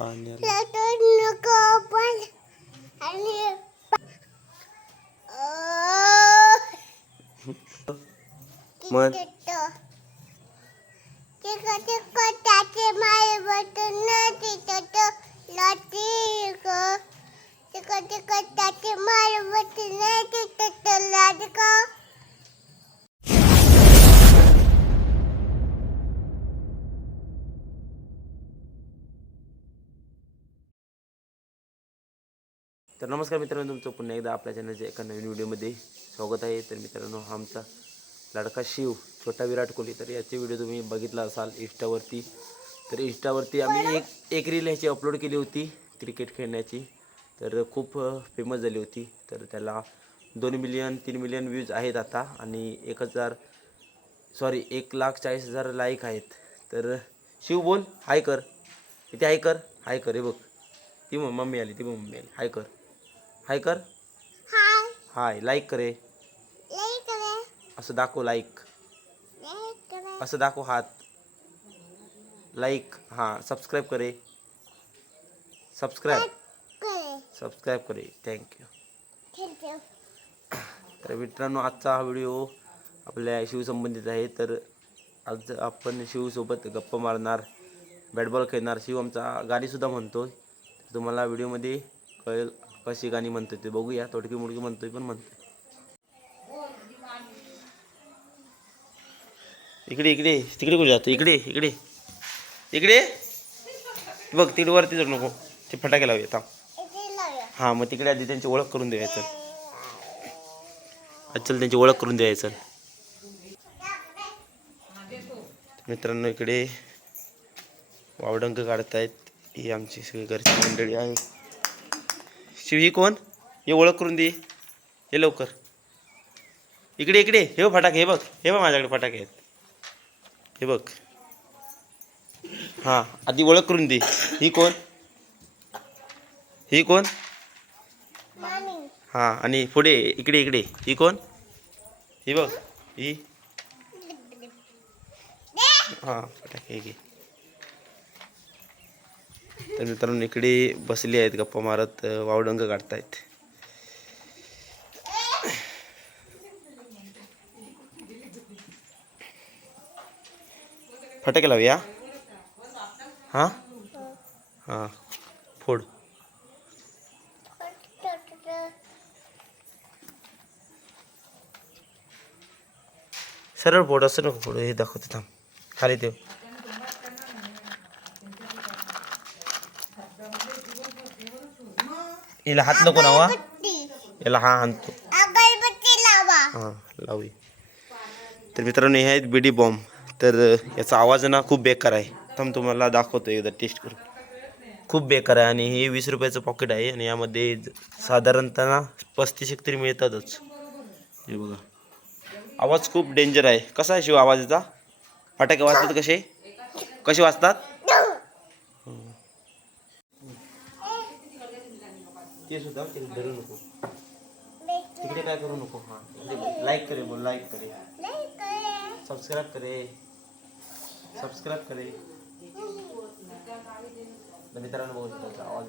पाणी आलं. लाटून नको पण आणि मग त्याचे माय बटन तिथं लाटी ग तिकट तिकट त्याचे माय बटन तर नमस्कार मित्रांनो तुमचं पुन्हा एकदा आपल्या चॅनलच्या एका नवीन व्हिडिओमध्ये स्वागत आहे. तर मित्रांनो हा आमचा लाडका शिव छोटा विराट कोहली तर याचे व्हिडिओ तुम्ही बघितला असाल इंस्टावरती. तर इंस्टावरती आम्ही एक एक रील ह्याची अपलोड केली होती क्रिकेट खेळण्याची. तर खूप फेमस झाली होती. तर त्याला दोन मिलियन तीन मिलियन व्ह्यूज आहेत आता आणि एक हजार सॉरी एक लाख चाळीस हजार लाईक आहेत. तर शिव बोल हाय कर. इथे हाय कर. हाय कर हे बघ. ती मग मम्मी आली ती मम्मी आली. हाय कर. हाय कर. हाय. हाय लाईक करे. लई करे. असं दाखव लाईक करे. असं दाखव हात. लाईक हां सबस्क्राईब करे. सबस्क्राईब करे. सबस्क्राईब करे. थँक्यू थँक्यू तर मित्रांनो आजचा हा व्हिडिओ आपल्या शिवसंबंधित आहे. तर आज आपण शिवसोबत गप्पा मारणार बॅटबॉल खेळणार. शिव आमचा गाणीसुद्धा म्हणतो तुम्हाला व्हिडिओमध्ये कळेल. कशी गाणी म्हणतोय ते बघूया. तोडकी मुडकी म्हणतोय पण म्हणतोय इकडे इकडे. तिकडे कुठे जातो? इकडे इकडे. इकडे? बघ तिकडे वरती जर नको. ते फटाके लावूया थांब. हां मग तिकडे आधी त्यांची ओळख करून द्यायचं अच्छा चल त्यांची ओळख करून द्यायचं मित्रांनो इकडे वावडंक काढतायत. ही आमची सगळी घरची मंडळी आहे. शिव ही कोण? हे ओळख करून दे. हे लवकर. इकडे इकडे. हे फटाके हे बघ. हे बघ माझ्याकडे फटाके आहेत. हे बघ. हां आधी ओळख करून दे. ही कोण? ही कोण? हां आणि पुढे इकडे इकडे. ही कोण? ही बघ. ही. हां फटाके घे. तर मित्रांनो इकडे बसले आहेत गप्पा मारत वावडंग काढतायत. फटाके लावूया? हां? हां. फोड. सरळ फोड असं नको फोड. हे दाखवते थांब. खाली देऊ हिला हात नको नावा याला हा लावा. हां लावूया तर मित्रांनो हे आहेत बिडी बॉम्ब तर याचा आवाज ना खूप बेकार आहे. थांब तुम्हाला दाखवतो एकदा टेस्ट करून. खूप बेकार आहे आणि हे वीस रुपयाचं पॉकेट आहे आणि यामध्ये साधारणतः ना पस्तीस एक तरी मिळतातच. हे बघा. आवाज खूप डेंजर आहे. कसा आहे शिव आवाज याचा? फटाके वाजतात कसे? कसे वाजतात? ते सुद्धा तिकडे धरू नको. तिकडे काय करू नको? हाँ लाईक करे बोल लाईक करे. सब्सक्राइब करे. सब्सक्राइब करे. मित्रांनो बघू शकता आवाज़.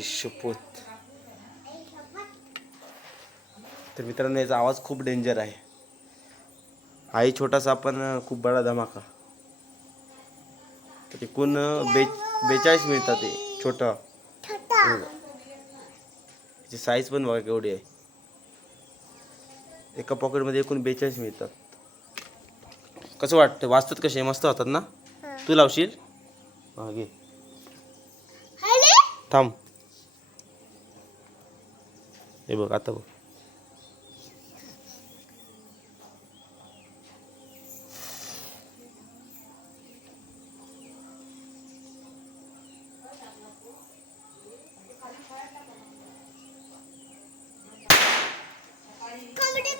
शपथ तर मित्रांनो याचा आवाज खूप डेंजर आहे. आई छोटासा पण खूप बडा धमाका. तर एकूण बे बेचाळीस मिळतात ते छोटा. छोटा. याची साईज पण बघा केवढी आहे. एका पॉकेटमध्ये एकूण बेचाळीस मिळतात. कसं वाटतं वाचतात कसे? मस्त होतात ना. तू लावशील? हॅलो थांब. हे बघ आता बघ. कोंबडी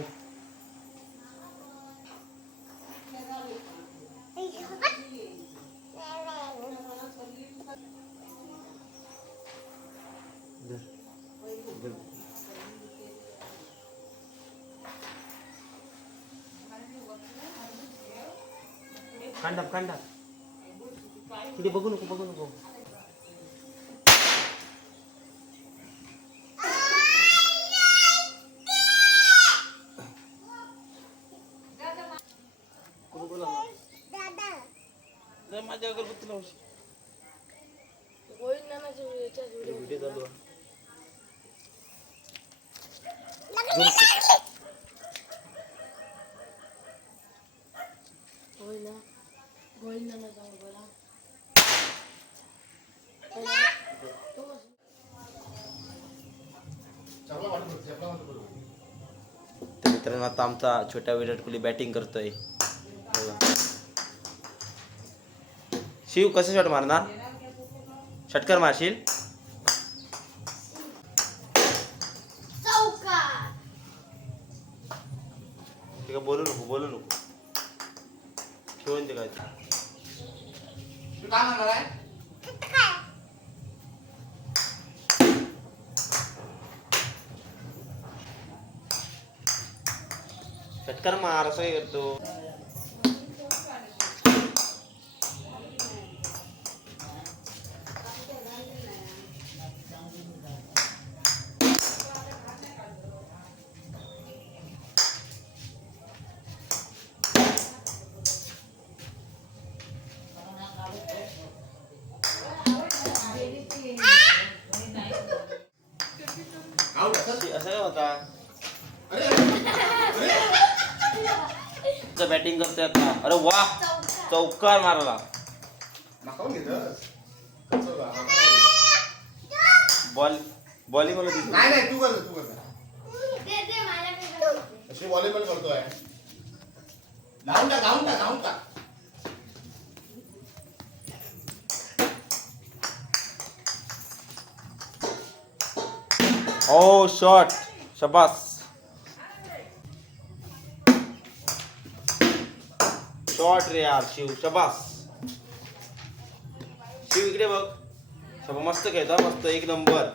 बी आली कांडा कांडा तिथे बघू नको अगरबत्ती व्हिडिओ चालू. तर मित्रांनो आता आमचा छोटा विराट कोहली बॅटिंग करतोय बघा. शिव कसं शॉट मारणार? षटकर मारशील? बोलू नको बोलू नको. खेळून ते काय ते. षटकर मार असं काय करतो? बॅटिंग करतोय आता. अरे वा चौकार मारला. बॉल बॉलिंग मला नाही नाही तू कर तू कर. अशी व्हॉलीबॉल करतोय. लावून टाक लावून टाक लावून टाक. ओ शॉट शबास. शॉर्ट रे यार शिव शबास. शिव इकडे बघ. शबा मस्त खेळता मस्त. एक नंबर.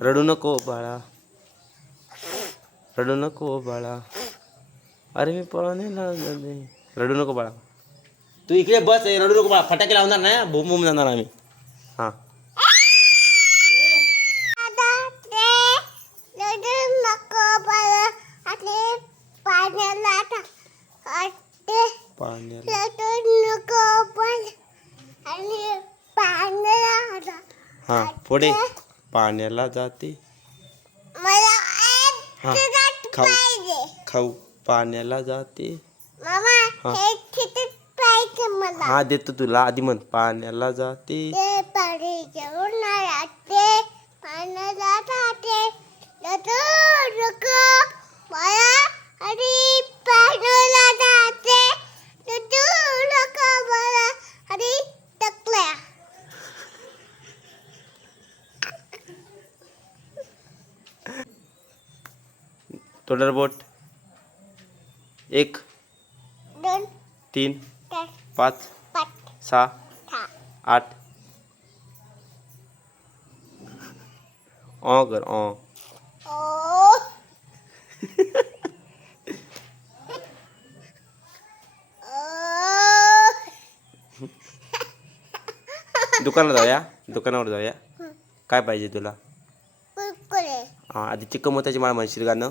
रडू नको बाळा. रडू नको बाळा. अरे मी पळाने लागले रडू नको बाळा. तू इकडे बस आहे रडू नको बाळा. फटाके लावणार नाही भूम भूम जाणार आम्ही. हां. ते नको बरं पाण्याला ते नको आणि पाण्याला. हां पुढे. पाण्याला जाते. मला हा, एक तिकीट खाऊ. पाहिजे. खाऊ. पाण्याला जाते. मामा हा. देतो तुला. आधी म्हण. पाण्याला जाते. ते पाणी घेऊन राहते. पाण्याला राहते लडू नको मला आणि पाण्याला जाते. लडू नको मला आणि टकल्या. तोंडावर बोट. एक दोन तीन पाच सहा आठ. ऑ कर ओ. दुकानात जाऊया दुकानावर जाऊया. काय पाहिजे तुला? आधी चिक्क मोत्याची माळ म्हणशील गाणं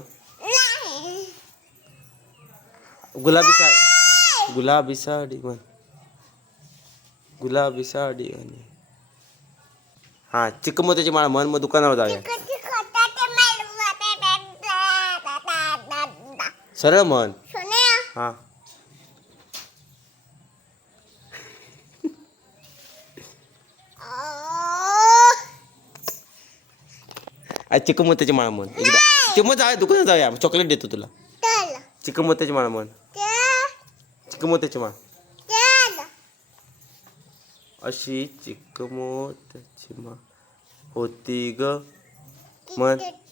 गुलाबी साडी गुलाबी साडी म्हण गुलाबी साडी म्हणे हां चिकमोत्याची माळ म्हण मग दुकानावर जाऊया कधी खोटाचे मालवते सरळ म्हण सोन्या हां ओ आज चिकमोत्याची माळ म्हण एकदा चिकमोत जाऊया दुकानात जाऊया चॉकलेट देतो तुला चल चिकमोत्याची माळ म्हण चल चिकमोत्याची माळ चल अशी चिकमोत्याची माळ होती ग म्हण चिकट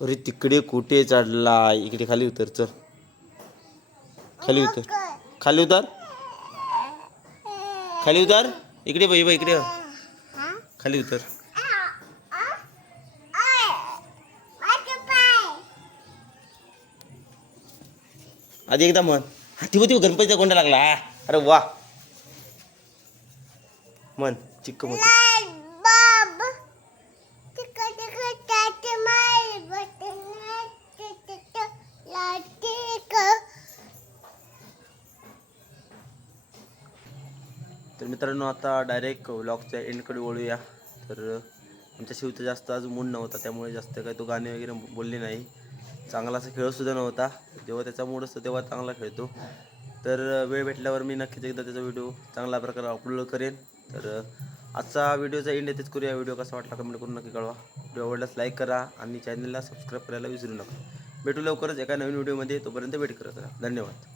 अरे तिकडे कुठे चढला? इकडे खाली उतर चल. खाली उतर. खाली उतर. खाली उतर. इकडे बाई बाई इकडे. खाली उतर. आधी एकदा म्हण. हा होती गणपतीचा कोंडा लागला? अरे वा. म्हण चिक्क मोठी. मित्रांनो आता डायरेक्ट व्लॉगच्या एंडकडे वळूया. तर आमच्या शिवचा जास्त आज मूड नव्हता त्यामुळे जास्त काही तो गाणे वगैरे बोलले नाही. चांगला असा खेळसुद्धा नव्हता. जेव्हा त्याचा मूड असतो तेव्हा चांगला खेळतो. तर वेळ भेटल्यावर मी नक्कीच एकदा त्याचा व्हिडिओ चांगल्या प्रकारे अपलोड करेन. तर आजचा व्हिडिओचा एंड येतेच करूया. व्हिडिओ कसा वाटला कमेंट करून नक्की कळवा. व्हिडिओ आवडल्यास लाईक करा आणि चॅनलला सबस्क्राईब करायला विसरू नका. भेटू लवकरच एका नवीन व्हिडिओमध्ये तोपर्यंत वेट करत राहा. धन्यवाद.